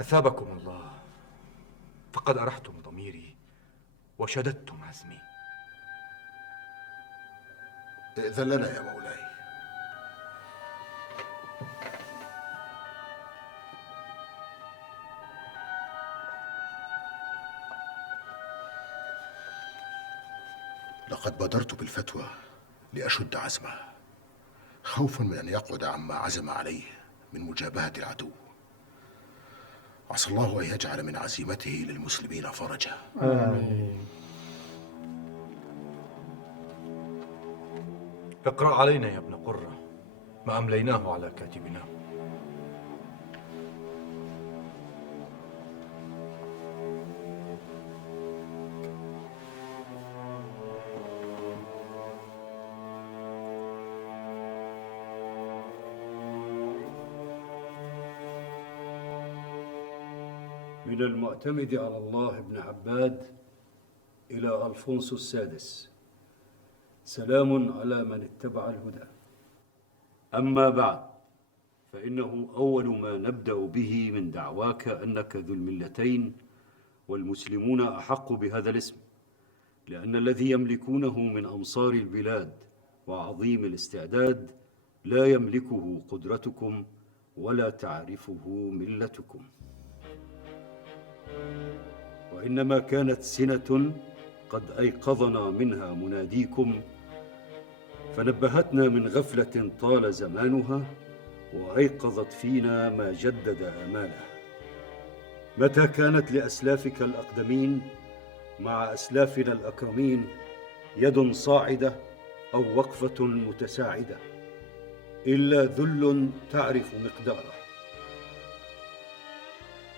أثابكم الله، فقد أرحتم ضميري وشددتم عزمي. ائذن لنا يا مولاي. لقد بادرت بالفتوى لأشد عزمه، خوفا من أن يقعد عما عزم عليه من مجابهة العدو. عسى الله أن يجعل من عزيمته للمسلمين فرجا. آمين. اقرأ علينا يا ابن قرة ما أمليناه على كاتبنا. من المعتمد على الله بن عباد إلى ألفونسو السادس، سلام على من اتبع الهدى. أما بعد، فإنه أول ما نبدأ به من دعواك أنك ذو الملتين، والمسلمون أحق بهذا الاسم، لأن الذي يملكونه من أمصار البلاد وعظيم الاستعداد لا يملكه قدرتكم ولا تعرفه ملتكم، وإنما كانت سنة قد أيقظنا منها مناديكم، فنبهتنا من غفلة طال زمانها، وأيقظت فينا ما جدد آماله. متى كانت لأسلافك الأقدمين مع أسلافنا الأكرمين يد صاعدة أو وقفة متساعدة، إلا ذل تعرف مقداره.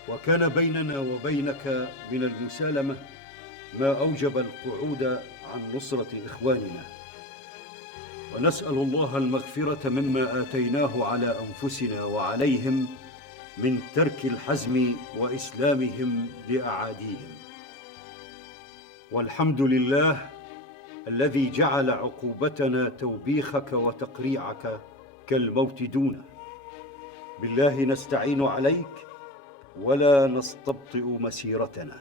وكان بيننا وبينك من المسالمة ما أوجب القعود عن نصرة إخواننا، ونسأل الله المغفرة مما آتيناه على أنفسنا وعليهم من ترك الحزم وإسلامهم لأعاديهم. والحمد لله الذي جعل عقوبتنا توبيخك وتقريعك كالموت دونه. بالله نستعين عليك ولا نستبطئ مسيرتنا.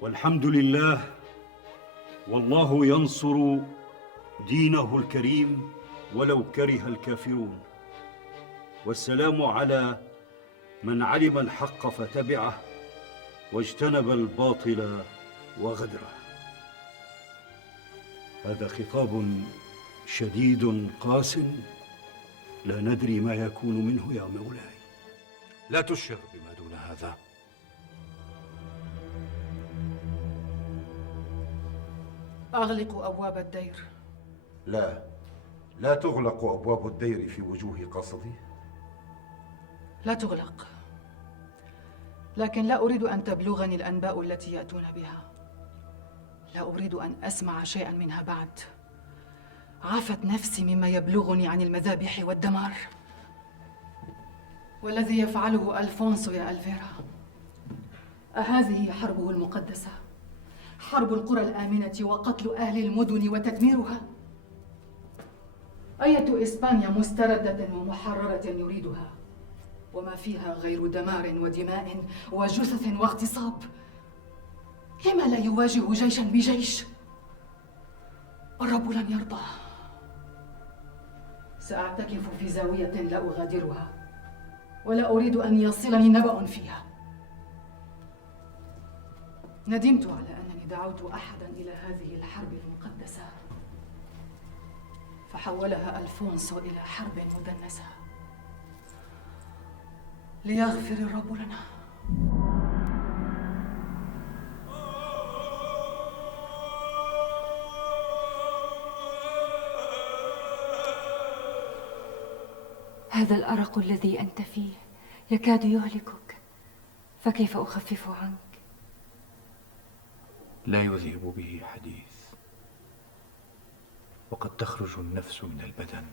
والحمد لله، والله ينصر دينه الكريم ولو كره الكافرون. والسلام على من علم الحق فتبعه واجتنب الباطل وغدره. هذا خطاب شديد قاس، لا ندري ما يكون منه يا مولاي. لا تشر بما دون هذا. أغلقوا أبواب الدير. لا تغلق أبواب الدير في وجوه قاصدي. لا تغلق، لكن لا أريد أن تبلغني الأنباء التي يأتون بها. لا أريد أن أسمع شيئا منها بعد. عافت نفسي مما يبلغني عن المذابح والدمار. والذي يفعله ألفونسو يا ألفيرا، أهذه حربه المقدسة؟ حرب القرى الآمنة وقتل أهل المدن وتدميرها؟ أية إسبانيا مستردة ومحررة يريدها، وما فيها غير دمار ودماء وجثث واغتصاب؟ لما لا يواجه جيشا بجيش؟ الرب لن يرضى. سأعتكف في زاوية لا أغادرها، ولا أريد أن يصلني نبأ فيها. ندمت على أنني دعوت أحدا إلى هذه الحرب المقدسة، فحولها ألفونسو إلى حرب مدنسة. ليغفر الرب لنا. هذا الأرق الذي أنت فيه يكاد يهلكك، فكيف أخفف عنك؟ لا يذهب به حديث، وقد تخرج النفس من البدن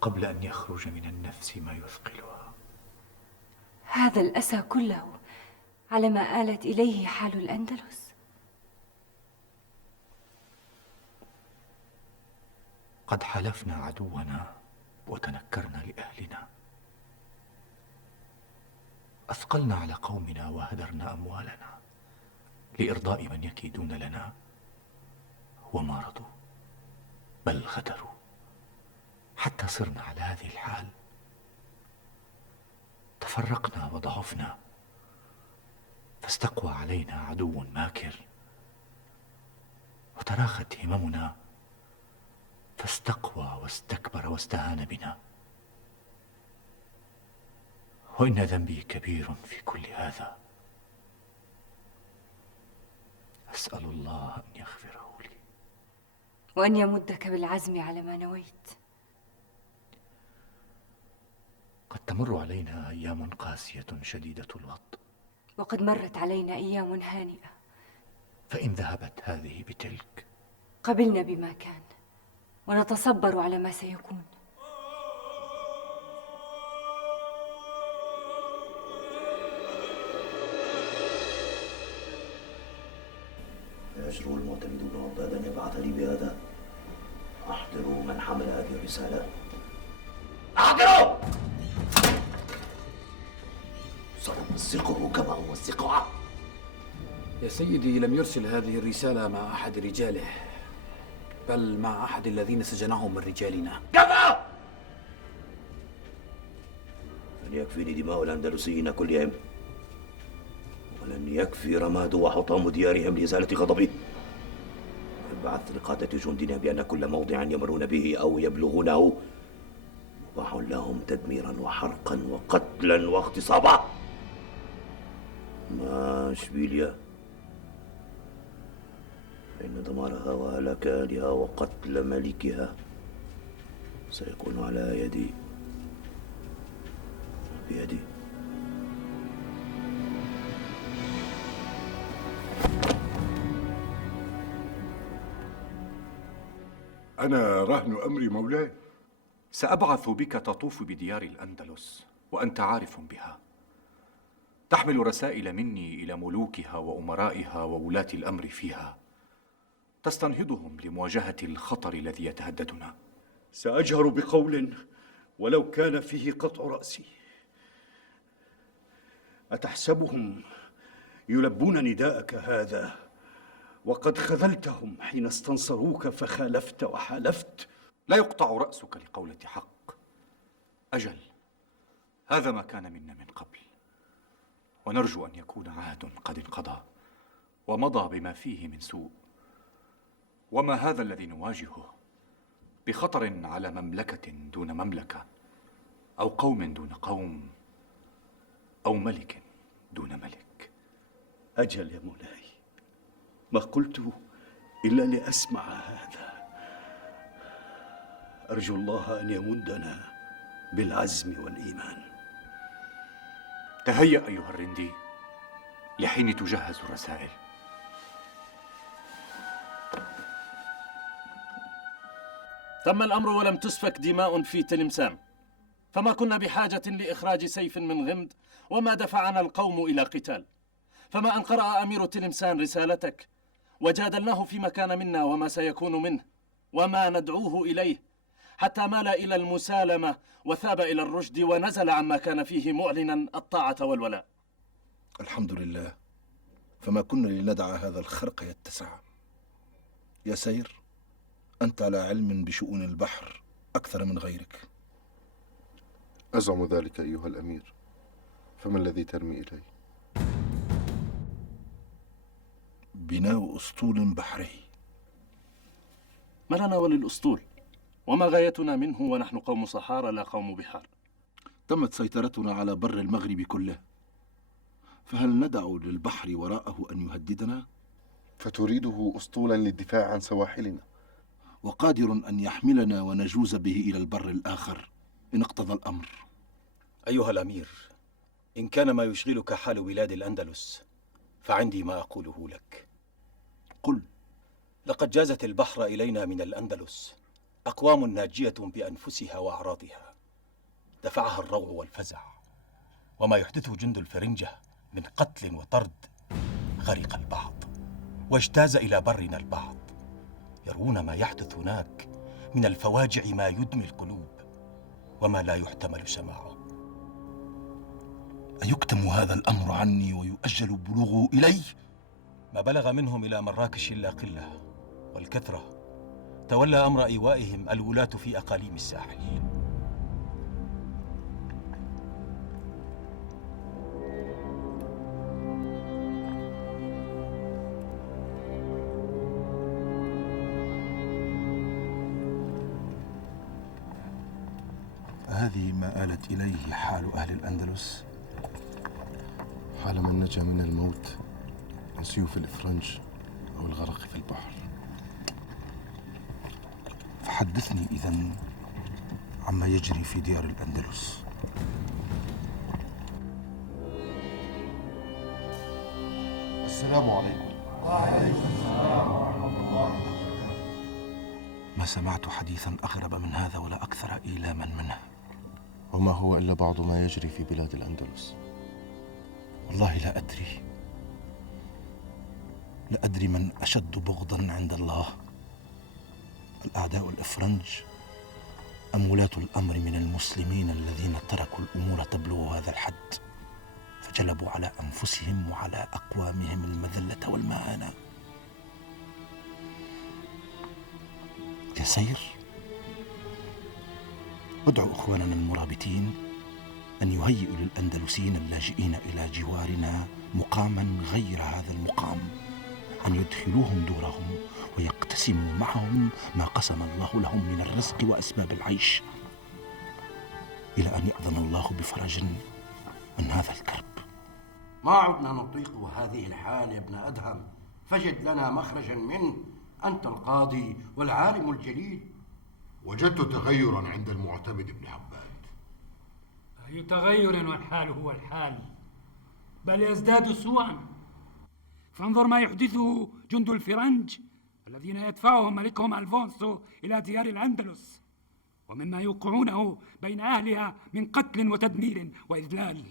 قبل أن يخرج من النفس ما يثقلها. هذا الأسى كله على ما آلت إليه حال الأندلس. قد حلفنا عدونا وتنكرنا لأهلنا، أثقلنا على قومنا وهدرنا أموالنا لإرضاء من يكيدون لنا، وما رضوا بل غدروا حتى صرنا على هذه الحال. تفرقنا وضعفنا، فاستقوى علينا عدو ماكر، وتراخت هممنا فاستقوى واستكبر واستهان بنا. وإن ذنبي كبير في كل هذا، أسأل الله أن يغفره لي وأن يمدك بالعزم على ما نويت. قد تمر علينا أيام قاسية شديدة الوطء، وقد مرت علينا أيام هانئة، فإن ذهبت هذه بتلك قبلنا بما كان ونتصبر على ما سيكون. يجرؤ المعتمد بن عباد أن يبعث لي بهذا؟ أحضروا من حمل هذه الرسالة، أحضروا! سأمزقه كما أمزقها. يا سيدي، لم يرسل هذه الرسالة مع أحد رجاله، بل مع أحد الذين سجنهم من رجالنا. كفى! لن يكفيني دماء الأندلسيين كلهم، ولن يكفي رماد وحطام ديارهم لإزالة غضبي. بعثت لقادة جندنا بأن كل موضع يمرون به أو يبلغونه مباح لهم تدميرا وحرقا وقتلا واغتصابا. ما إشبيلية، فإن دمارها وهلاك أهلها وقتل ملكها سيكون على يدي بيدي. أنا رهن أمري مولاي. سأبعث بك تطوف بديار الأندلس وأنت عارف بها، تحمل رسائل مني إلى ملوكها وأمرائها وولاة الأمر فيها، تستنهضهم لمواجهة الخطر الذي يتهددنا. سأجهر بقول ولو كان فيه قطع رأسي. أتحسبهم يلبون نداءك هذا وقد خذلتهم حين استنصروك فخالفت وحالفت؟ لا يقطع رأسك لقولة حق. أجل، هذا ما كان منا من قبل، ونرجو أن يكون عهد قد انقضى ومضى بما فيه من سوء. وما هذا الذي نواجهه بخطر على مملكة دون مملكة، أو قوم دون قوم، أو ملك دون ملك. أجل يا مولاي، ما قلت إلا لأسمع هذا. أرجو الله أن يمدنا بالعزم والإيمان. تهيأ أيها الرندي لحين تجهز الرسائل. تم الأمر ولم تسفك دماء في تلمسان، فما كنا بحاجة لإخراج سيف من غمد، وما دفعنا القوم إلى قتال. فما أن قرأ أمير تلمسان رسالتك وجادلناه فيما كان منا وما سيكون منه وما ندعوه إليه، حتى مال إلى المسالمة وثاب إلى الرشد ونزل عما كان فيه معلنا الطاعة والولاء. الحمد لله، فما كنا لندع هذا الخرق يتسع. يا سير، أنت على علم بشؤون البحر أكثر من غيرك. أزعم ذلك أيها الأمير، فما الذي ترمي إليه؟ بناء أسطول بحري. ما لنا وللأسطول؟ وما غايتنا منه ونحن قوم صحارى لا قوم بحار. تمت سيطرتنا على بر المغرب كله، فهل ندع للبحر وراءه أن يهددنا؟ فتريده أسطولا للدفاع عن سواحلنا، وقادر أن يحملنا ونجوز به إلى البر الآخر إن اقتضى الأمر. أيها الأمير، إن كان ما يشغلك حال بلاد الأندلس فعندي ما أقوله لك. قل. لقد جازت البحر إلينا من الأندلس أقوام ناجية بأنفسها وأعراضها، دفعها الروع والفزع، وما يحدثه جند الفرنجة من قتل وطرد غرق البعض واجتاز إلى برنا البعض. يرون ما يحدث هناك من الفواجع ما يدمي القلوب وما لا يحتمل سماعه. أيكتم هذا الأمر عني ويؤجل بلوغه إلي؟ ما بلغ منهم إلى مراكش إلا قلة، والكثرة تولى أمر إيوائهم الولاة في أقاليم الساحل. هذه ما آلت إليه حال أهل الأندلس؟ حال من نجا من الموت من سيوف الإفرنج أو الغرق في البحر. فحدثني إذن عما يجري في ديار الأندلس. السلام عليكم. وعليكم السلام ورحمة الله. ما سمعت حديثا أغرب من هذا ولا أكثر إيلاما منه. وما هو إلا بعض ما يجري في بلاد الأندلس. والله لا أدري، لا أدري من أشد بغضا عند الله، الأعداء الإفرنج أم ولاة الأمر من المسلمين الذين تركوا الأمور تبلغ هذا الحد فجلبوا على أنفسهم وعلى أقوامهم المذلة والمهانة. يا سير، ادعو إخواننا المرابطين أن يهيئوا للأندلسيين اللاجئين إلى جوارنا مقاما غير هذا المقام، أن يدخلوهم دورهم ويقتسموا معهم ما قسم الله لهم من الرزق وأسباب العيش، إلى أن يأذن الله بفرج من هذا الكرب. ما عدنا نطيق هذه الحال يا ابن أدهم، فجد لنا مخرجا منه، أنت القاضي والعالم الجليل. وجدت تغيرا عند المعتمد بن عباد. أي تغير والحال هو الحال، بل يزداد سوءا. فانظر ما يحدثه جند الفرنج الذين يدفعهم ملكهم ألفونسو إلى ديار الأندلس، ومما يوقعونه بين أهلها من قتل وتدمير وإذلال.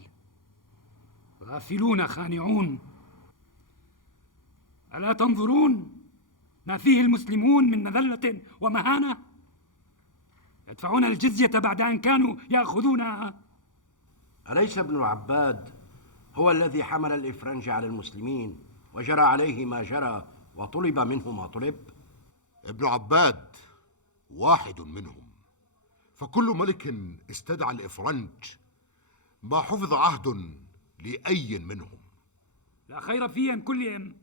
غافلون خانعون، ألا تنظرون ما فيه المسلمون من مذلة ومهانة؟ يدفعون الجزية بعد أن كانوا يأخذونها. أليس ابن عباد هو الذي حمل الإفرنج على المسلمين وجرى عليه ما جرى وطلب منه ما طلب؟ ابن عباد واحد منهم، فكل ملك استدعى الإفرنج ما حفظ عهد لأي منهم. لا خير فيهم كلهم،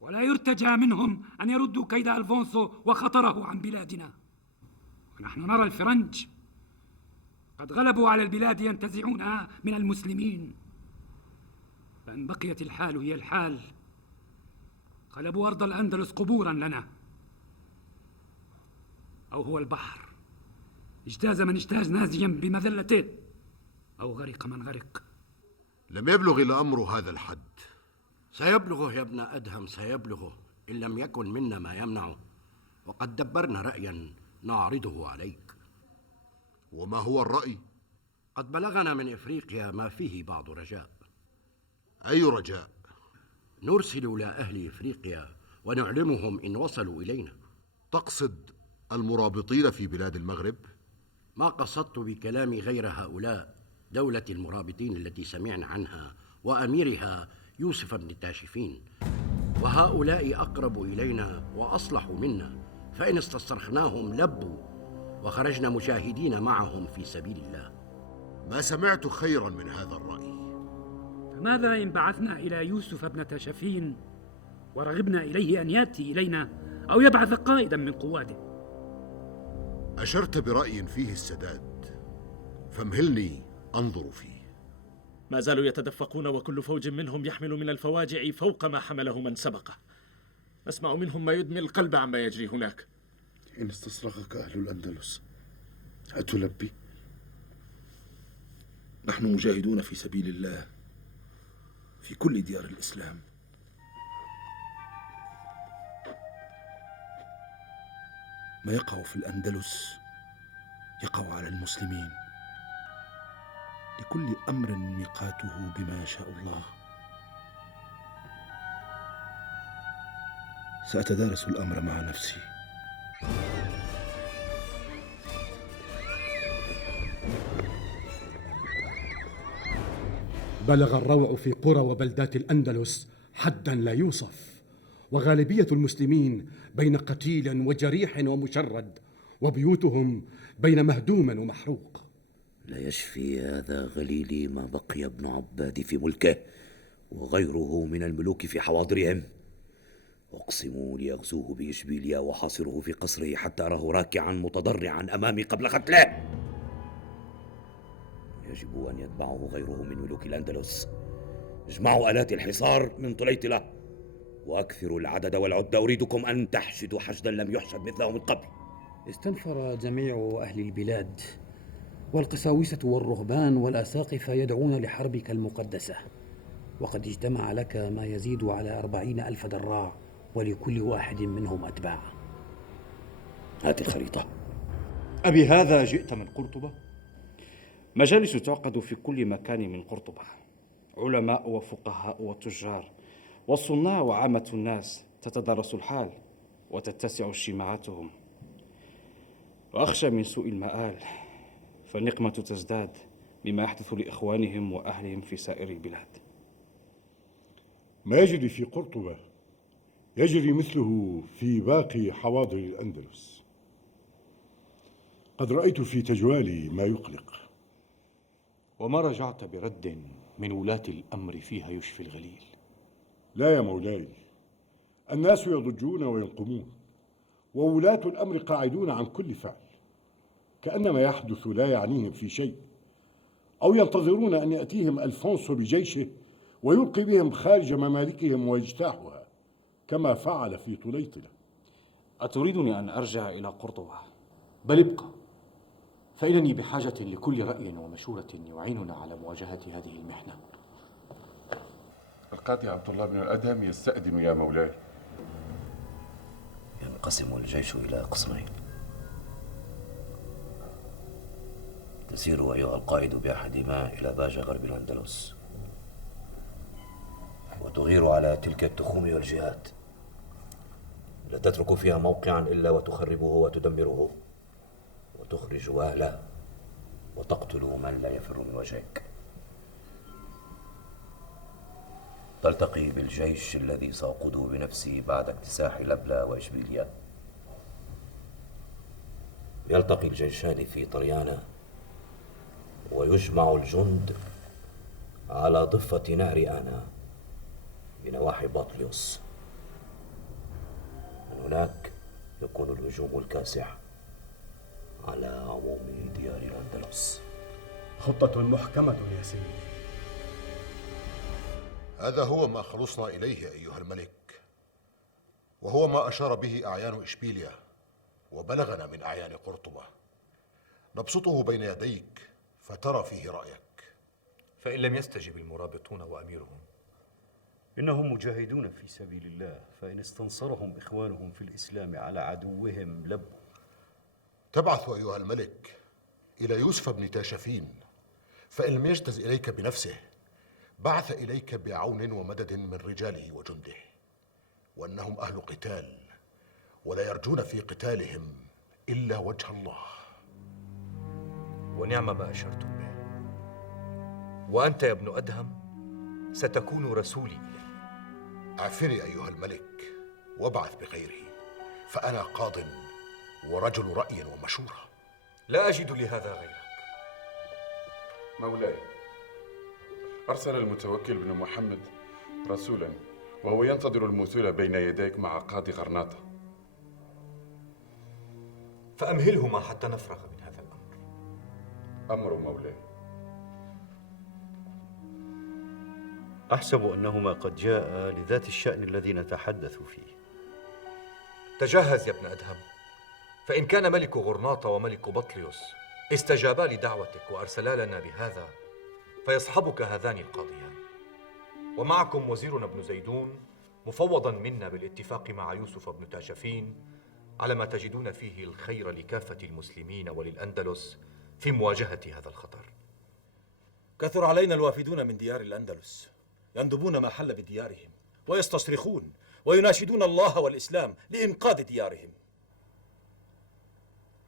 ولا يرتجى منهم أن يردوا كيد ألفونسو وخطره عن بلادنا. ونحن نرى الفرنج قد غلبوا على البلاد ينتزعونها من المسلمين، فإن بقيت الحال هي الحال قلبوا أرض الأندلس قبورا لنا، أو هو البحر اجتاز من اجتاز نازيا بمذلته، أو غرق من غرق. لم يبلغ الأمر هذا الحد. سيبلغه يا ابن أدهم، سيبلغه إن لم يكن منا ما يمنعه، وقد دبرنا رأيا نعرضه عليك. وما هو الرأي؟ قد بلغنا من إفريقيا ما فيه بعض رجاء. أي رجاء؟ نرسل إلى أهل إفريقيا ونعلمهم إن وصلوا إلينا. تقصد المرابطين في بلاد المغرب؟ ما قصدت بكلامي غير هؤلاء، دولة المرابطين التي سمعنا عنها وأميرها يوسف بن تاشفين، وهؤلاء أقرب إلينا وأصلح منا، فإن استصرخناهم لبوا وخرجنا مجاهدين معهم في سبيل الله. ما سمعت خيرا من هذا الرأي. فماذا إن بعثنا إلى يوسف بن تاشفين ورغبنا إليه أن يأتي إلينا أو يبعث قائدا من قواده؟ أشرت برأي فيه السداد، فامهلني أنظر فيه. ما زالوا يتدفقون، وكل فوج منهم يحمل من الفواجع فوق ما حمله من سبقه. نسمع منهم ما يدمي القلب عما يجري هناك. إن استصرخك أهل الأندلس أتلبي؟ نحن مجاهدون في سبيل الله في كل ديار الإسلام. ما يقع في الأندلس يقع على المسلمين، لكل أمر ميقاته بما يشاء الله. سأتدارس الأمر مع نفسي. بلغ الروع في قرى وبلدات الأندلس حدا لا يوصف، وغالبية المسلمين بين قتيل وجريح ومشرد، وبيوتهم بين مهدوم ومحروق. لا يشفي هذا غليلي ما بقي ابن عباد في ملكه وغيره من الملوك في حواضرهم. اقسموا ليغزوه بإشبيلية وحاصره في قصره حتى أراه راكعا متضرعا أمامي قبل قتله. يجب أن يتبعه غيره من ملوك الأندلس. اجمعوا آلات الحصار من طليطلة وأكثروا العدد والعدة. أريدكم أن تحشدوا حشدا لم يحشد مثله من قبل. استنفر جميع أهل البلاد، والقساوسة والرهبان والأساقفة يدعون لحربك المقدسة، وقد اجتمع لك ما يزيد على 40,000 دراع، ولكل واحد منهم أتباع. هات الخريطة. أبي هذا جئت من قرطبة؟ مجالس تعقد في كل مكان من قرطبة، علماء وفقهاء وتجار والصناع وعامة الناس تتدرس الحال وتتسع اجتماعاتهم، وأخشى من سوء المآل فالنقمة تزداد بما يحدث لإخوانهم وأهلهم في سائر البلاد. ما يجري في قرطبة يجري مثله في باقي حواضر الأندلس. قد رأيت في تجوالي ما يقلق. وما رجعت برد من ولاة الأمر فيها يشفي الغليل؟ لا يا مولاي، الناس يضجون وينقمون، وولاة الأمر قاعدون عن كل فعل، كأن ما يحدث لا يعنيهم في شيء، أو ينتظرون أن يأتيهم ألفونسو بجيشه ويلقي بهم خارج ممالكهم ويجتاحها كما فعل في طليطلة. أتريدني أن أرجع إلى قرطبة؟ بل ابقى، فإنني بحاجة لكل رأي ومشورة يعيننا على مواجهة هذه المحنة. القاضي عبد الله بن الأدهم يستأذن يا مولاي. ينقسم الجيش إلى قسمين. تسير أيها القائد بأحدهما إلى باجة غرب الأندلس، وتغير على تلك التخوم والجهات. لا تترك فيها موقعا إلا وتخربه وتدمره، وتخرج أهله، وتقتل من لا يفر من وجهك. تلتقي بالجيش الذي سأقوده بنفسي بعد اكتساح لبلة وإشبيلية. يلتقي الجيشان في طريانة، ويجمع الجند على ضفة نهر آنا بنواحي باطليوس. من هناك يكون الهجوم الكاسح على عموم ديار الأندلس. خطة محكمة يا سيدي. هذا هو ما خلصنا إليه أيها الملك، وهو ما أشار به أعيان إشبيلية وبلغنا من أعيان قرطبة. نبسطه بين يديك فترى فيه رأيك. فإن لم يستجب المرابطون وأميرهم؟ إنهم مجاهدون في سبيل الله، فإن استنصرهم إخوانهم في الإسلام على عدوهم لبوا. تبعث أيها الملك إلى يوسف بن تاشفين، فإن لم يجتز إليك بنفسه بعث إليك بعون ومدد من رجاله وجنده، وأنهم أهل قتال ولا يرجون في قتالهم إلا وجه الله. ونعم ما أشرتم به. وأنت يا ابن أدهم ستكون رسولي إليه. اعفني أيها الملك وابعث بغيره، فأنا قاض ورجل رأي ومشورة. لا أجد لهذا غيرك. مولاي، أرسل المتوكل بن محمد رسولا وهو ينتظر المثول بين يديك مع قاضي غرناطة. فأمهلهما حتى نفرغ من هذا الأمر. أمر مولاي. أحسب أنهما قد جاء لذات الشأن الذي نتحدث فيه. تجهز يا ابن أدهم، فإن كان ملك غرناطة وملك بطليوس استجابا لدعوتك وأرسلا لنا بهذا، فيصحبك هذان القاضيان، ومعكم وزيرنا ابن زيدون مفوضا منا بالاتفاق مع يوسف بن تاشفين على ما تجدون فيه الخير لكافة المسلمين وللأندلس في مواجهة هذا الخطر. كثر علينا الوافدون من ديار الأندلس، يندبون ما حل بديارهم ويستصرخون ويناشدون الله والإسلام لإنقاذ ديارهم.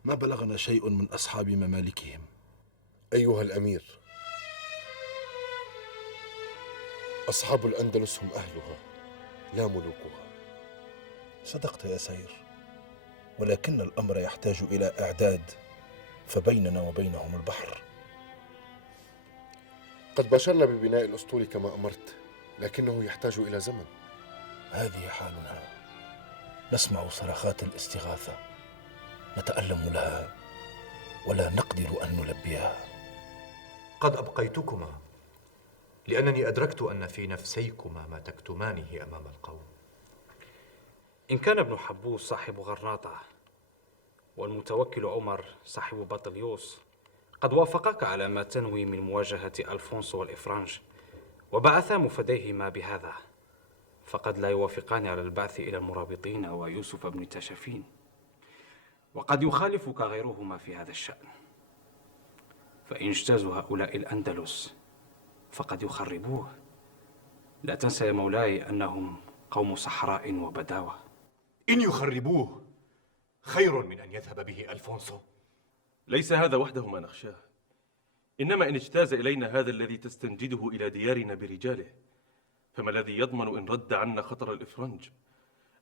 ما بلغنا شيء من أصحاب ممالكهم. أيها الأمير، أصحاب الأندلس هم أهلها لا ملوكها. صدقت يا سير، ولكن الأمر يحتاج إلى إعداد، فبيننا وبينهم البحر. قد باشرنا ببناء الأسطول كما أمرت، لكنه يحتاج إلى زمن. هذه حالنا، نسمع صرخات الاستغاثة، نتألم لها ولا نقدر أن نلبيها. قد أبقيتكما لأنني أدركت أن في نفسيكما ما تكتمانه أمام القوم. إن كان ابن حبوس صاحب غرناطة والمتوكل عمر صاحب بطليوس قد وافقك على ما تنوي من مواجهة ألفونسو والإفرنج وبعثا مفديهما بهذا، فقد لا يوافقان على البعث إلى المرابطين ويوسف بن تاشفين، وقد يخالفك غيرهما في هذا الشأن. فإن اجتازوا هؤلاء الأندلس فقد يخربوه. لا تنسى يا مولاي أنهم قوم صحراء وبداوة. إن يخربوه خير من أن يذهب به ألفونسو. ليس هذا وحده ما نخشاه، إنما إن اجتاز إلينا هذا الذي تستنجده إلى ديارنا برجاله، فما الذي يضمن إن رد عنا خطر الإفرنج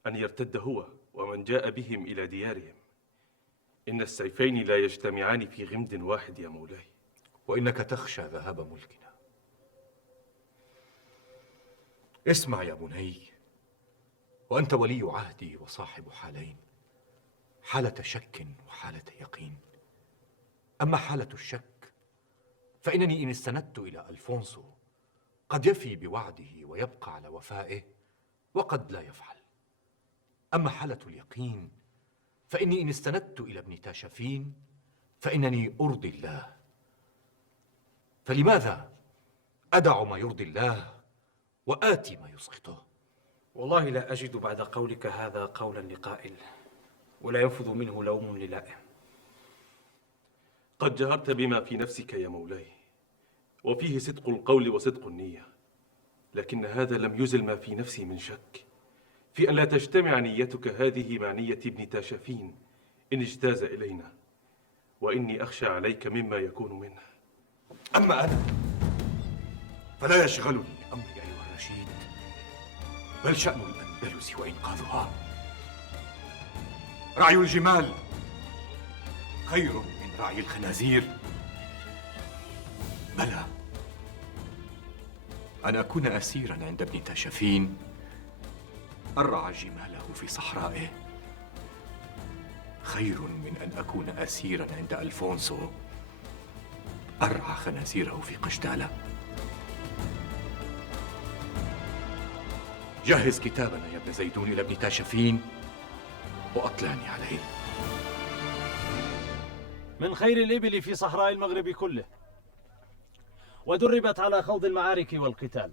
أن يرتد هو ومن جاء بهم إلى ديارهم؟ إن السيفين لا يجتمعان في غمد واحد يا مولاي. وإنك تخشى ذهاب ملكنا. اسمع يا بني، وأنت ولي عهدي وصاحب حالين، حالة شك وحالة يقين. أما حالة الشك فإنني إن استندت إلى ألفونسو قد يفي بوعده ويبقى على وفائه، وقد لا يفعل. أما حالة اليقين فإني إن استندت إلى ابن تاشفين فإنني أرضي الله. فلماذا أدع ما يرضي الله وآتي ما يسخطه؟ والله لا أجد بعد قولك هذا قولا لقائل، ولا ينفذ منه لوم للائم. قد جهرت بما في نفسك يا مولاي، وفيه صدق القول وصدق النية، لكن هذا لم يزل ما في نفسي من شك في أن لا تجتمع نيتك هذه مع نية ابن تاشفين إن اجتاز إلينا، وإني أخشى عليك مما يكون منه. أما أنا فلا يشغلني أمري أيها الرشيد، بل شأن الأندلس وإنقاذها. رعي الجمال خير من رعي الخنازير. بلى، أن أكون أسيرا عند ابن تاشفين أرعى جماله في صحرائه خير من أن أكون أسيرا عند ألفونسو أرعى خنازيره في قشتالة. جهز كتابنا يا ابن زيدون إلى ابن تاشفين وأطلعني عليه. من خير الإبل في صحراء المغرب كله، ودربت على خوض المعارك والقتال.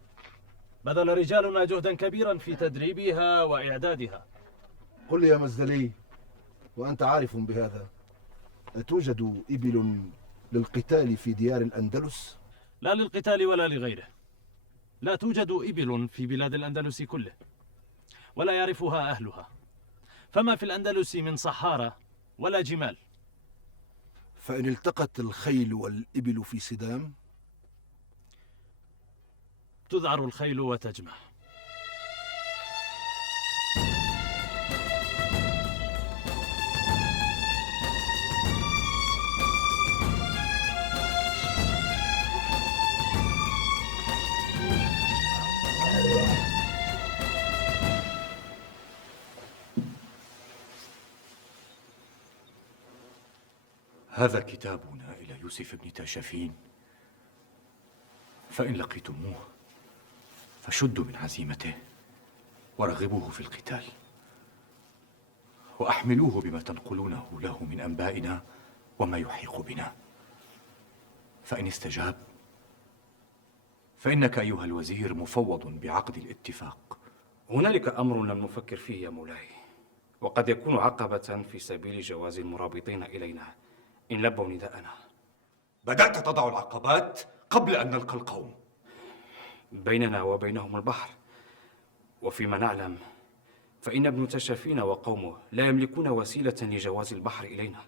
بذل رجالنا جهدا كبيرا في تدريبها وإعدادها. قل لي يا مزدلي، وأنت عارف بهذا، أتوجد إبل للقتال في ديار الأندلس؟ لا للقتال ولا لغيره. لا توجد إبل في بلاد الأندلس كله، ولا يعرفها أهلها. فما في الأندلس من صحارى ولا جمال. فإن التقت الخيل والإبل في صدام؟ تذعر الخيل وتجمع. هذا كتابنا إلى يوسف بن تاشفين، فإن لقيتموه فشدوا من عزيمته ورغبوه في القتال، وأحملوه بما تنقلونه له من أنبائنا وما يحيق بنا. فإن استجاب فإنك أيها الوزير مفوض بعقد الاتفاق. هنالك أمر لم نفكر فيه يا مولاي، وقد يكون عقبة في سبيل جواز المرابطين إلينا إن لبوا نداءنا. بدأت تضع العقبات قبل أن نلقى القوم. بيننا وبينهم البحر، وفيما نعلم فإن ابن تاشفين وقومه لا يملكون وسيلة لجواز البحر إلينا.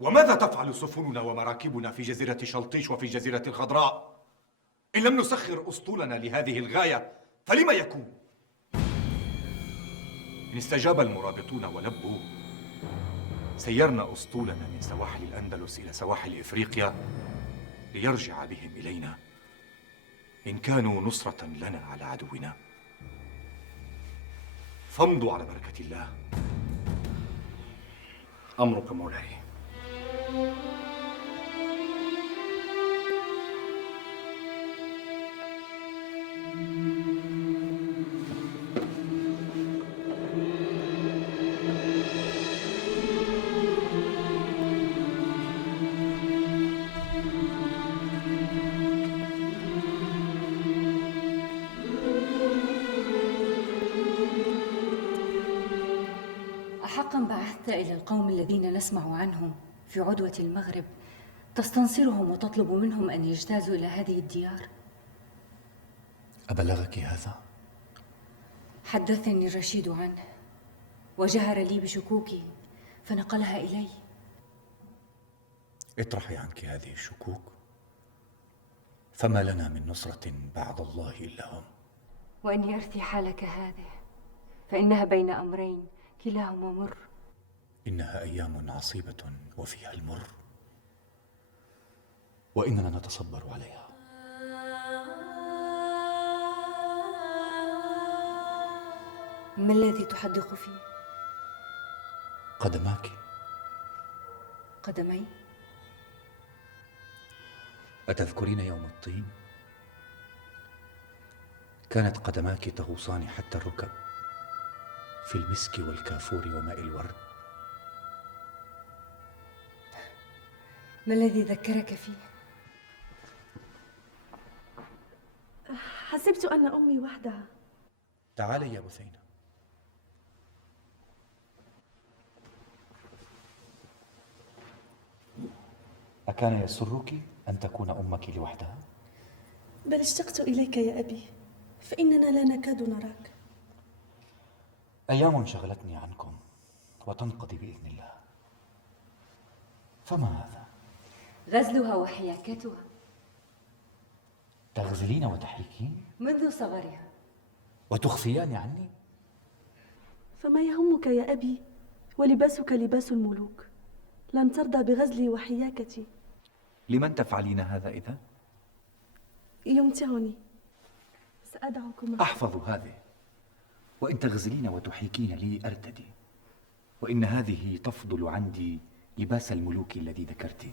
وماذا تفعل سفننا ومراكبنا في جزيرة شلطيش وفي جزيرة الخضراء إن لم نسخر أسطولنا لهذه الغاية فلما يكون؟ إن استجاب المرابطون ولبوا، سيرنا أسطولنا من سواحل الأندلس إلى سواحل إفريقيا ليرجع بهم إلينا إن كانوا نصرة لنا على عدونا. فامضوا على بركة الله. أمرك مولاي. أحقا بعثت إلى القوم الذين نسمع عنهم في عدوة المغرب تستنصرهم وتطلب منهم أن يجتازوا إلى هذه الديار؟ أبلغك هذا؟ حدثني الرشيد عنه وجهر لي بشكوكه فنقلها إلي. اطرحي عنك هذه الشكوك، فما لنا من نصرة بعد الله إلا هم. وإني أرثي حالك هذه فإنها بين أمرين كلاهما مر. إنها أيام عصيبة وفيها المر، وإننا نتصبر عليها. ما الذي تحدق فيه؟ قدماك. قدمي؟ أتذكرين يوم الطين؟ كانت قدماك تغوصان حتى الركب في المسك والكافور وماء الورد. ما الذي ذكرك فيه؟ حسبت أن أمي وحدها. تعالي يا بثينة. أكان يسرك أن تكون أمك لوحدها؟ بل اشتقت إليك يا أبي، فإننا لا نكاد نراك. أيام شغلتني عنكم وتنقضي بإذن الله. فما هذا؟ غزلها وحياكتها. تغزلين وتحيكين؟ منذ صغرها. وتخفيان عني؟ فما يهمك يا أبي؟ ولباسك لباس الملوك، لن ترضى بغزلي وحياكتي. لمن تفعلين هذا إذا؟ يمتعني. سأدعكم. أحفظ هذه، وإن تغزلين وتحيكين لي أرتدي، وإن هذه تفضل عندي لباس الملوك الذي ذكرت.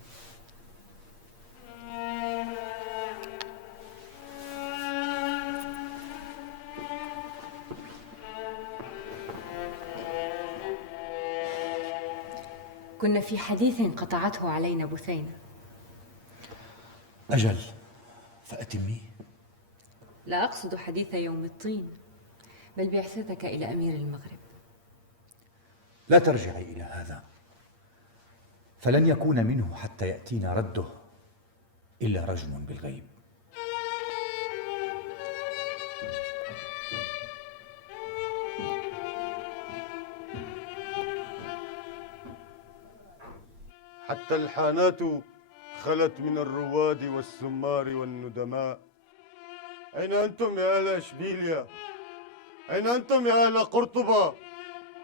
كنا في حديث قطعته علينا بثينة. أجل، فأتمي. لا أقصد حديث يوم الطين، بل بعثتك إلى أمير المغرب. لا ترجعي إلى هذا، فلن يكون منه حتى يأتينا رده إلا رجم بالغيب. حتى الحانات خلت من الرواد والسمار والندماء. أين أنتم يا أهل إشبيلية؟ أين أنتم يا أهل قرطبة؟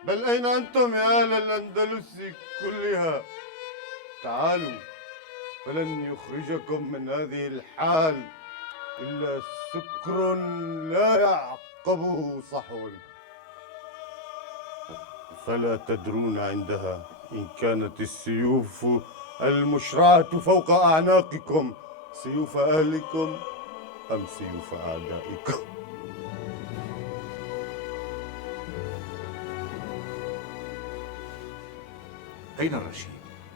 بل أين أنتم يا أهل الأندلس كلها؟ تعالوا، فلن يخرجكم من هذه الحال إلا سكر لا يعقبه صحو. فلا تدرون عندها إن كانت السيوف المشرعة فوق أعناقكم سيوف أهلكم أم سيوف أعدائكم. أين الرشيد؟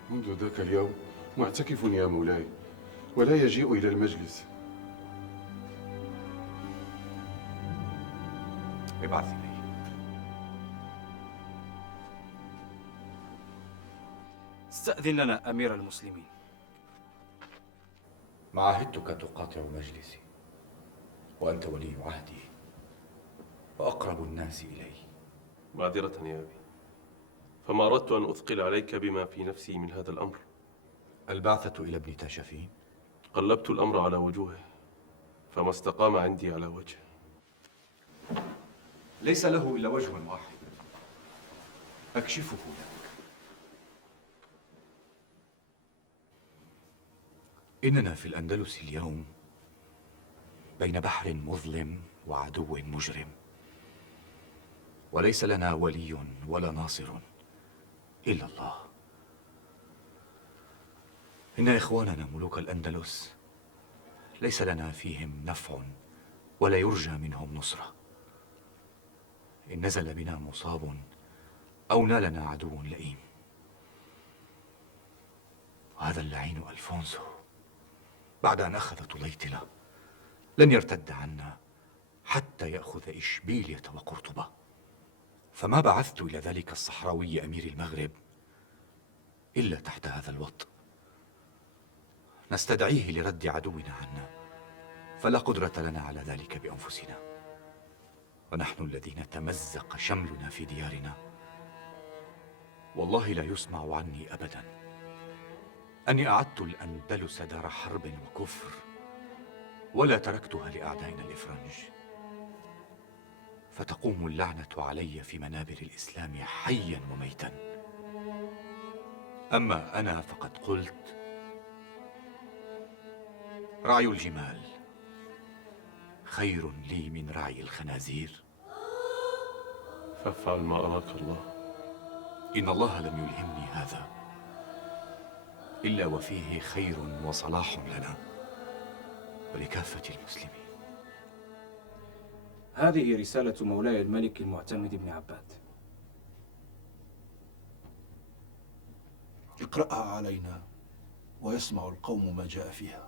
منذ ذاك اليوم معتكف يا مولاي، ولا يجيء إلى المجلس. ابعث إليه. استأذن لنا أمير المسلمين. ما عهدتك تقاطع مجلسي، وأنت ولي عهدي وأقرب الناس إلي. معذرة يا أبي، فما أردت أن أثقل عليك بما في نفسي من هذا الأمر. البعثة إلى ابن تاشفين؟ قلبت الأمر على وجوهه فما استقام عندي على وجه. ليس له إلا وجه واحد، أكشفه لك. إننا في الأندلس اليوم بين بحر مظلم وعدو مجرم، وليس لنا ولي ولا ناصر إلا الله. إن إخواننا ملوك الأندلس ليس لنا فيهم نفع ولا يرجى منهم نصرة. إن نزل بنا مصاب أو نالنا عدو لئيم. وهذا اللعين ألفونسو بعد أن أخذ طليطلة لن يرتد عنا حتى يأخذ إشبيلية وقرطبة. فما بعثت إلى ذلك الصحراوي أمير المغرب إلا تحت هذا الوطء. نستدعيه لرد عدونا عنا، فلا قدرة لنا على ذلك بأنفسنا، ونحن الذين تمزق شملنا في ديارنا. والله لا يسمع عني أبدا أني أعدت الأندلس دار حرب وكفر، ولا تركتها لأعدائنا الإفرنج، فتقوم اللعنة علي في منابر الإسلام حيا وميتا. أما أنا فقد قلت: رعي الجمال خير لي من رعي الخنازير. فافعل ما أراك الله. إن الله لم يلهمني هذا إلا وفيه خير وصلاح لنا ولكافة المسلمين. هذه رسالة مولاي الملك المعتمد بن عباد. اقرأها علينا ويسمع القوم ما جاء فيها.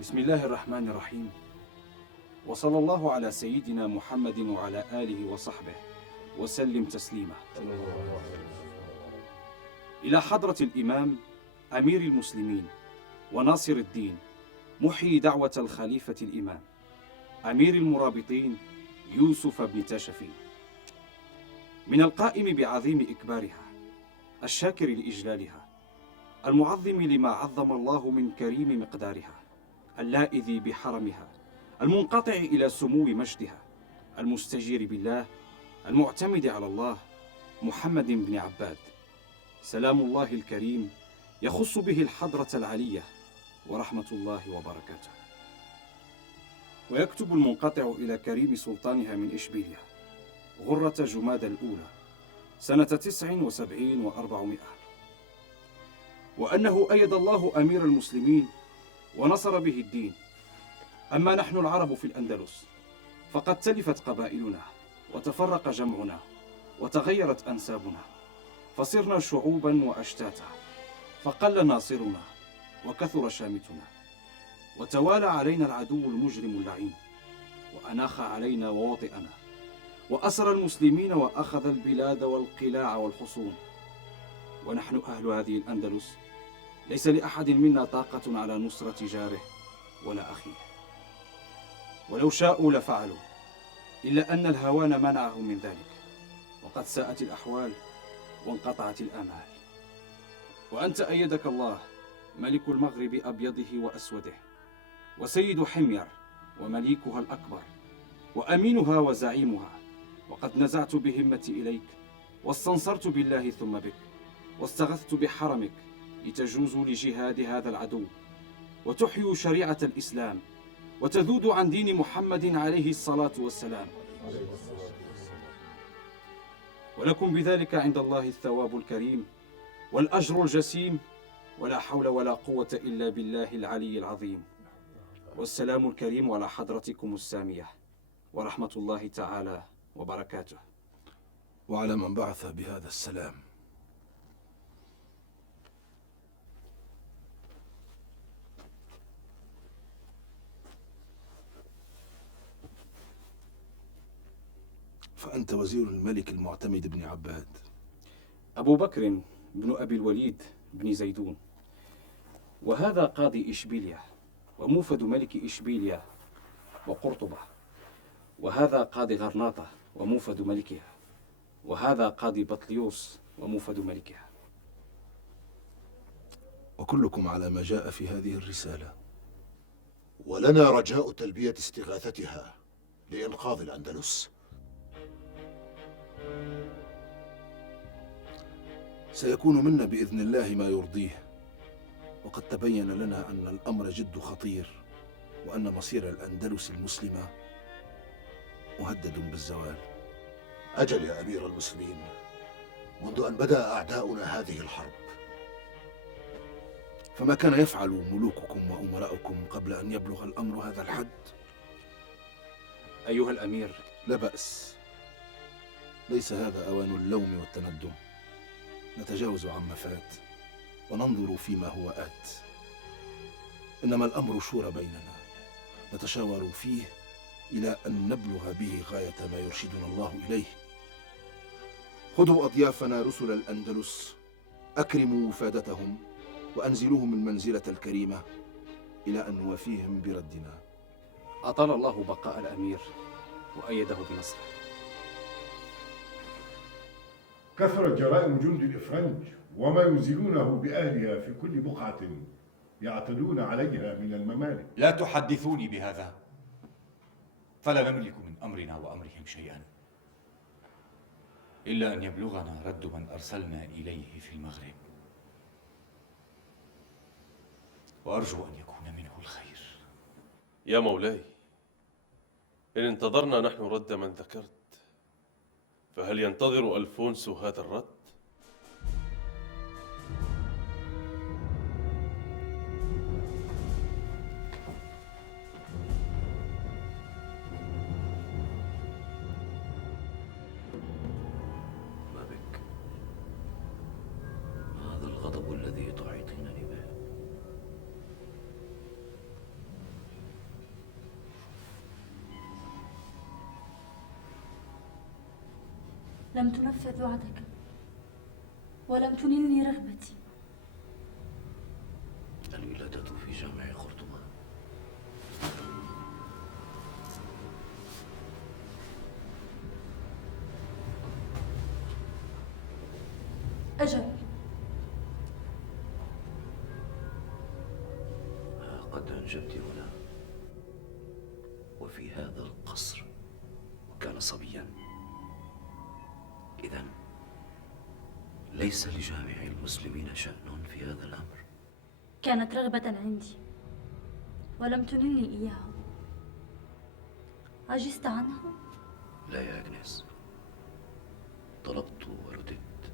بسم الله الرحمن الرحيم، وصلى الله على سيدنا محمد وعلى آله وصحبه وسلم تسليما. إلى حضرة الإمام أمير المسلمين وناصر الدين محيي دعوة الخليفة الإمام أمير المرابطين يوسف بن تاشفين، من القائم بعظيم إكبارها، الشاكر لإجلالها، المعظم لما عظم الله من كريم مقدارها، اللائذ بحرمها، المنقطع إلى سمو مجدها، المستجير بالله، المعتمد على الله، محمد بن عباد، سلام الله الكريم يخص به الحضرة العلية ورحمة الله وبركاته. ويكتب المنقطع إلى كريم سلطانها من إشبيلية غرة جماد الأولى سنة 79 و400، وأنه أيد الله أمير المسلمين ونصر به الدين. أما نحن العرب في الأندلس فقد تلفت قبائلنا وتفرق جمعنا وتغيرت أنسابنا، فصرنا شعوبا وأشتاتا، فقل ناصرنا وكثر شامتنا، وتوالى علينا العدو المجرم اللعين، وأناخ علينا ووطئنا، وأسر المسلمين وأخذ البلاد والقلاع والحصون. ونحن أهل هذه الأندلس ليس لأحد منا طاقة على نصرة جاره ولا أخيه، ولو شاءوا لفعلوا، إلا أن الهوان منعهم من ذلك، وقد ساءت الأحوال وانقطعت الآمال. وأنت أيدك الله ملك المغرب أبيضه وأسوده، وسيد حمير ومليكها الأكبر، وأمينها وزعيمها، وقد نزعت بهمتي إليك، واستنصرت بالله ثم بك، واستغثت بحرمك لتجوزوا لجهاد هذا العدو، وتحيوا شريعة الإسلام، وتذودوا عن دين محمد عليه الصلاة والسلام، ولكم بذلك عند الله الثواب الكريم والأجر الجسيم، ولا حول ولا قوة إلا بالله العلي العظيم. والسلام الكريم على حضرتكم السامية، ورحمة الله تعالى وبركاته. وعلى من بعث بهذا السلام. فأنت وزير الملك المعتمد بن عباد. أبو بكر بن أبي الوليد بن زيدون، وهذا قاضي إشبيلية وموفد ملك إشبيلية وقرطبة، وهذا قاضي غرناطة وموفد ملكها، وهذا قاضي بطليوس وموفد ملكها. وكلكم على ما جاء في هذه الرسالة. ولنا رجاء تلبية استغاثتها لإنقاذ الأندلس. سيكون منا بإذن الله ما يرضيه، وقد تبين لنا أن الأمر جد خطير، وأن مصير الأندلس المسلمة مهدد بالزوال. أجل يا أمير المسلمين، منذ أن بدأ أعداؤنا هذه الحرب. فما كان يفعل ملوككم وأمراؤكم قبل أن يبلغ الأمر هذا الحد؟ أيها الأمير، لا بأس، ليس هذا أوان اللوم والتندم. نتجاوز عما فات وننظر فيما هو آت. إنما الأمر شورى بيننا نتشاور فيه إلى أن نبلغ به غاية ما يرشدنا الله إليه. خذوا أضيافنا رسل الأندلس، أكرموا وفادتهم وأنزلوهم المنزلة الكريمة إلى أن نوافيهم بردنا. أطال الله بقاء الأمير وأيده بنصره. كثرت جرائم جند الإفرنج وما ينزلونه بأهلها في كل بقعة يعتدون عليها من الممالك. لا تحدثوني بهذا، فلا نملك من أمرنا وأمرهم شيئا إلا أن يبلغنا رد من أرسلنا إليه في المغرب، وأرجو أن يكون منه الخير. يا مولاي، إن انتظرنا نحن رد من ذكرت، فهل ينتظر ألفونسو هذا الرد؟ ما بك؟ ما هذا الغضب الذي تحيطينني به؟ لم تنفذ وعدك ولم تنلني رغبتي. الولادة في جامع قرطبة. أجل. قد أنجبت هنا وفي هذا القصر وكان صبيا. إذن ليس لجامع المسلمين شأن في هذا الأمر. كانت رغبة عندي ولم تنلني إياها. عجزت عنها؟ لا يا أغنيس، طلبت ورددت.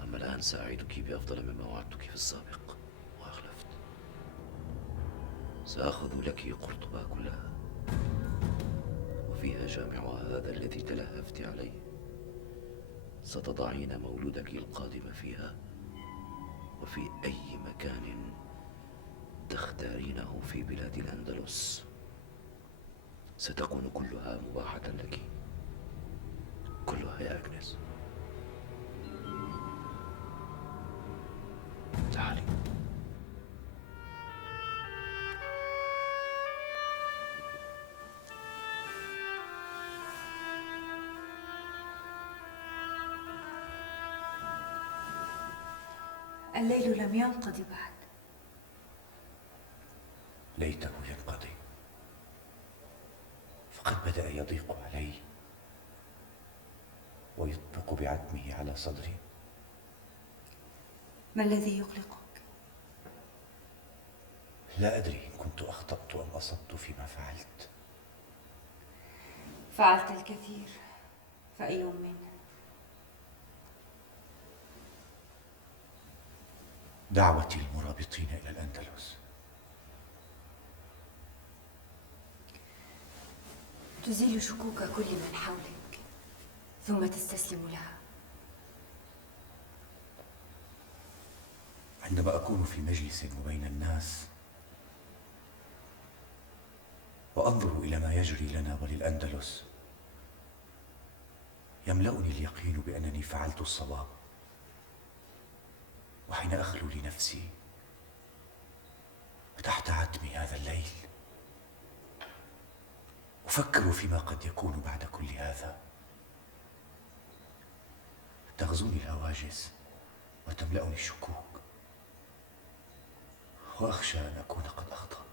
أما الآن سأعيدك بأفضل مما وعدتك في السابق وأخلفت. سأخذ لك قرطبة كلها وفيها جامعها هذا الذي تلهفت عليه. ستضعين مولودك القادم فيها وفي أي مكان تختارينه في بلاد الأندلس. ستكون كلها مباحة لك، كلها يا أغنيس. تعالي. الليل لم ينقضي بعد. ليته ينقضي، فقد بدأ يضيق علي ويطبق بعتمه على صدري. ما الذي يقلقك؟ لا أدري إن كنت أخطأت أم أصبت فيما فعلت. فعلت الكثير، فأي منه؟ دعوتي المرابطين إلى الأندلس. تزيل شكوك كل من حولك ثم تستسلم لها. عندما أكون في مجلس وبين الناس وأنظر إلى ما يجري لنا وللأندلس، يملأني اليقين بأنني فعلت الصواب. وحين أخلو لنفسي وتحت عتم هذا الليل أفكر فيما قد يكون بعد كل هذا، تغزوني الهواجس وتملأني الشكوك، وأخشى أن أكون قد أخطأت.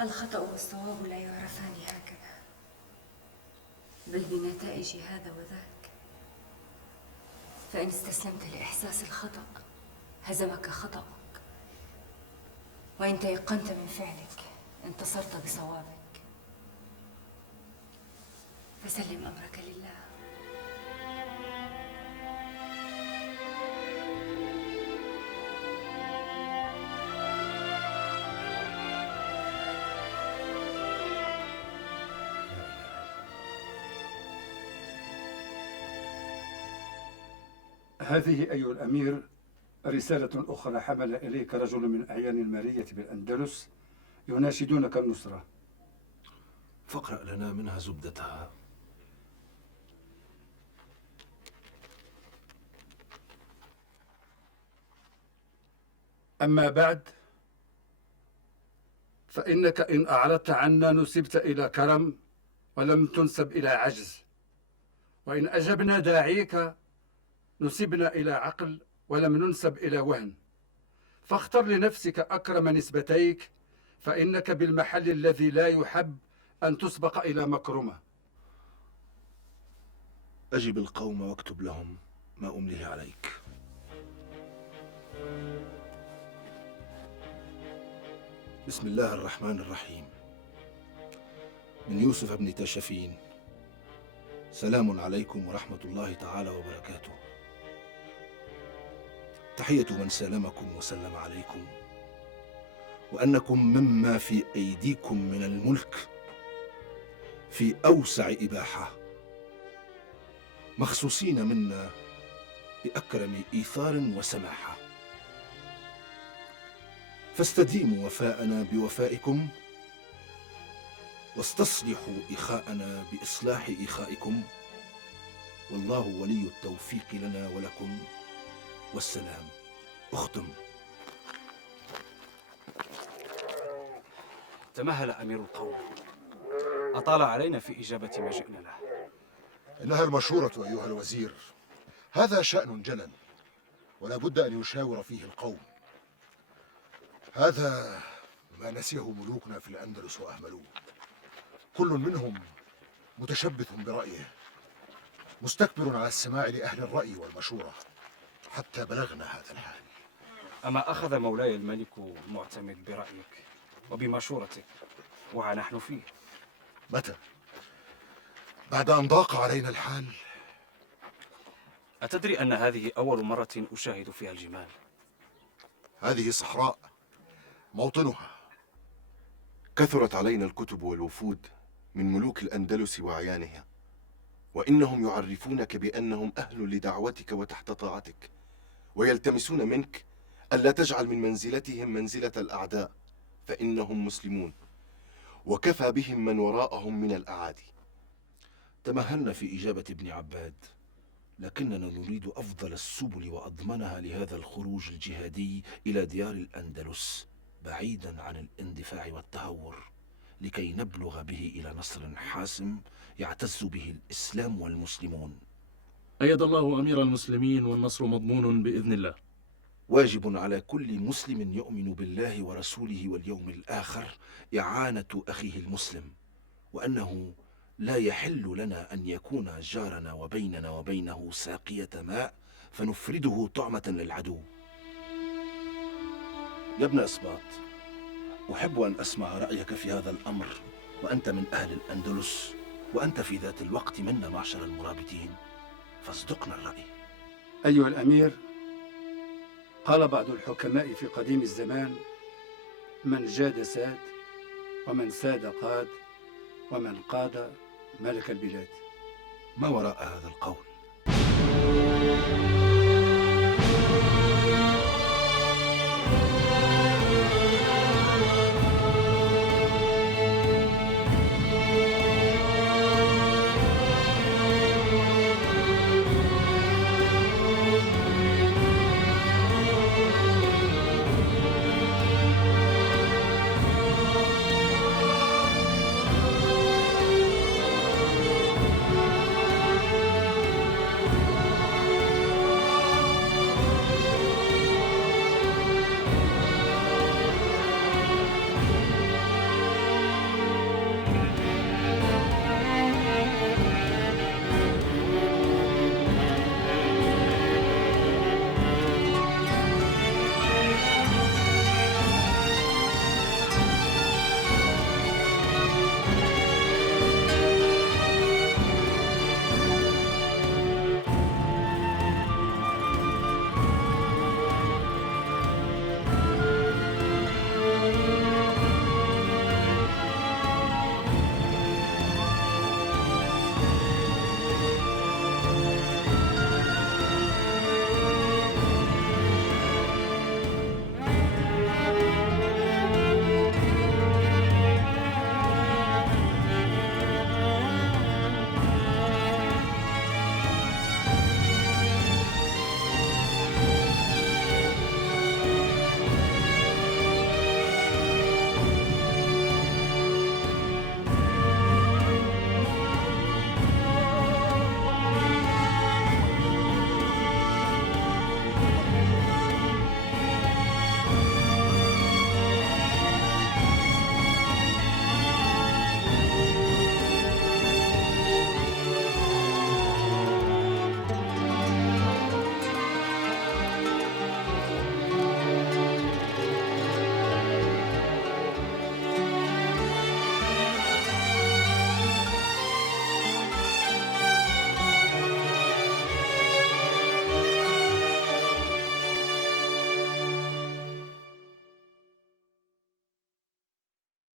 الخطأ والصواب لا يعرفان هكذا، بل بنتائج هذا وذاك. فإن استسلمت لإحساس الخطأ هزمك خطأك، وإن تيقنت من فعلك انتصرت بصوابك. فسلم أمرك لله. هذه أيها الأمير رسالة أخرى حمل إليك رجل من أعيان المالية بالأندلس يناشدونك النصرة. فاقرأ لنا منها زبدتها. أما بعد فإنك إن أعرضت عنا نسبت إلى كرم ولم تنسب إلى عجز، وإن أجبنا داعيك نسبنا إلى عقل ولم ننسب إلى وهن. فاختر لنفسك أكرم نسبتيك، فإنك بالمحل الذي لا يحب أن تسبق إلى مكرمة. أجب القوم واكتب لهم ما أمليه عليك. بسم الله الرحمن الرحيم. من يوسف بن تشفين. سلام عليكم ورحمة الله تعالى وبركاته. تحية من سالمكم وسلم عليكم، وأنكم مما في أيديكم من الملك في أوسع إباحة، مخصوصين منا بأكرم إيثار وسماحة. فاستديموا وفاءنا بوفائكم، واستصلحوا إخاءنا بإصلاح إخائكم، والله ولي التوفيق لنا ولكم، والسلام. اختم. تمهل أمير القوم، أطال علينا في إجابة ما جئنا له. إنها المشورة أيها الوزير، هذا شأن جلل ولا بد أن يشاور فيه القوم. هذا ما نسيه ملوكنا في الأندلس وأهملوه، كل منهم متشبث برأيه، مستكبر على السماع لأهل الرأي والمشورة، حتى بلغنا هذا الحال. أما أخذ مولاي الملك معتمد برأيك وبمشورتك، وها نحن فيه. متى؟ بعد أن ضاق علينا الحال. أتدري أن هذه أول مرة أشاهد فيها الجمال؟ هذه صحراء موطنها. كثرت علينا الكتب والوفود من ملوك الأندلس وأعيانها، وإنهم يعرفونك بأنهم أهل لدعوتك وتحت طاعتك، ويلتمسون منك ألا تجعل من منزلتهم منزلة الأعداء، فإنهم مسلمون، وكفى بهم من وراءهم من الأعادي. تمهلنا في إجابة ابن عباد، لكننا نريد أفضل السبل وأضمنها لهذا الخروج الجهادي إلى ديار الأندلس، بعيدا عن الاندفاع والتهور، لكي نبلغ به إلى نصر حاسم يعتز به الإسلام والمسلمون. أيد الله أمير المسلمين، والنصر مضمون بإذن الله. واجب على كل مسلم يؤمن بالله ورسوله واليوم الآخر إعانة أخيه المسلم، وأنه لا يحل لنا أن يكون جارنا وبيننا وبينه ساقية ماء فنفرده طعمة للعدو. يا ابن أسباط، أحب أن أسمع رأيك في هذا الأمر، وأنت من أهل الأندلس، وأنت في ذات الوقت منا معشر المرابطين، فاصدقنا الرأي. أيها الأمير، قال بعض الحكماء في قديم الزمان: من جاد ساد، ومن ساد قاد، ومن قاد ملك البلاد. ما وراء هذا القول؟